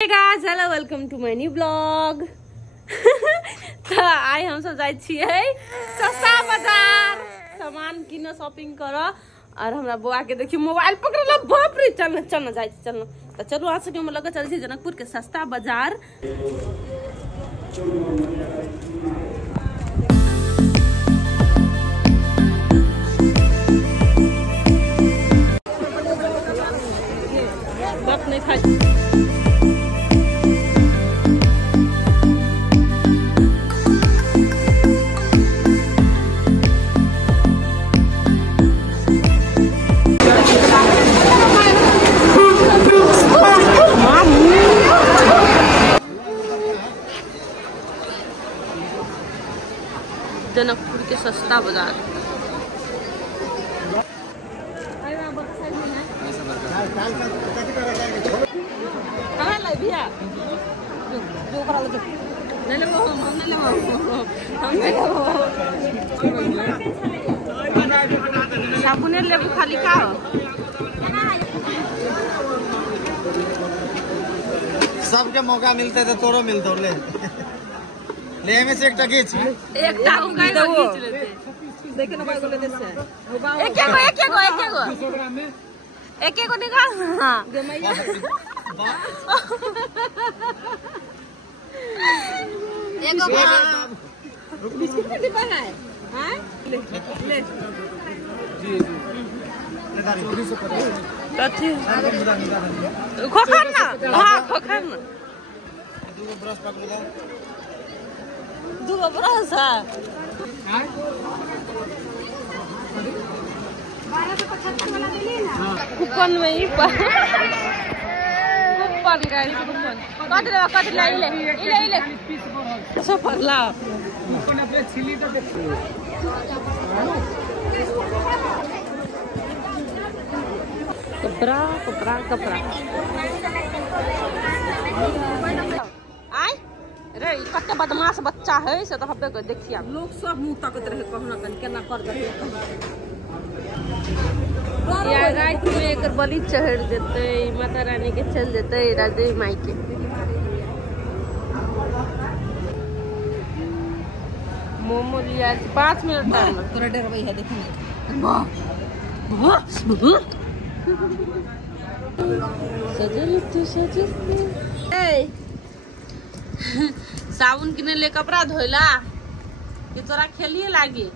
Hey guys, hello, welcome to my new vlog. तो आइ हम सब जाय छियै सस्ता बाजार सामान किन शॉपिंग कर और हमरा बुआ के देखियो मोबाइल पकड़ला बाप रे चलना जाय छी चलना तो चलू आ सके हम लगे चल छी जनकपुर के सस्ता बाजार। बाप नहीं खाई जनकपुर के सस्ता बाजार। साबुने लेबू खाली का सबके मौका मिलते तो तोरो मिलतो ले में से एक टके छी एक टाउ का खींच लेते देखे ना भाई बोले देसे एक को निकाल। हां एक बिस्कुट का डिब्बा है। हां ले जी कथी खोखा ना। हां खोखा ना दो ब्रश पकड़ लो दो ब्रश है। हां 1275 वाला ले लेना कूपन में ही कूपन गाड़ी कूपन कट ले सब पगला कूपन अपने छिली तो कपड़ा आय रे कते बदमाश बच्चा है से तो हब्बे को देखिया लोग सब मुंह तकत रहे कहना कन केना कर दे या रात में एकर बलि चढ़ देते माता रानी के चल देते राजदेवी माई के। मोमो लिया 5 मिनट टाइम तोरा डर भई है देखने सजल ए साबुन किने ले कपड़ा धोइला कि तोरा खेलिए लागी।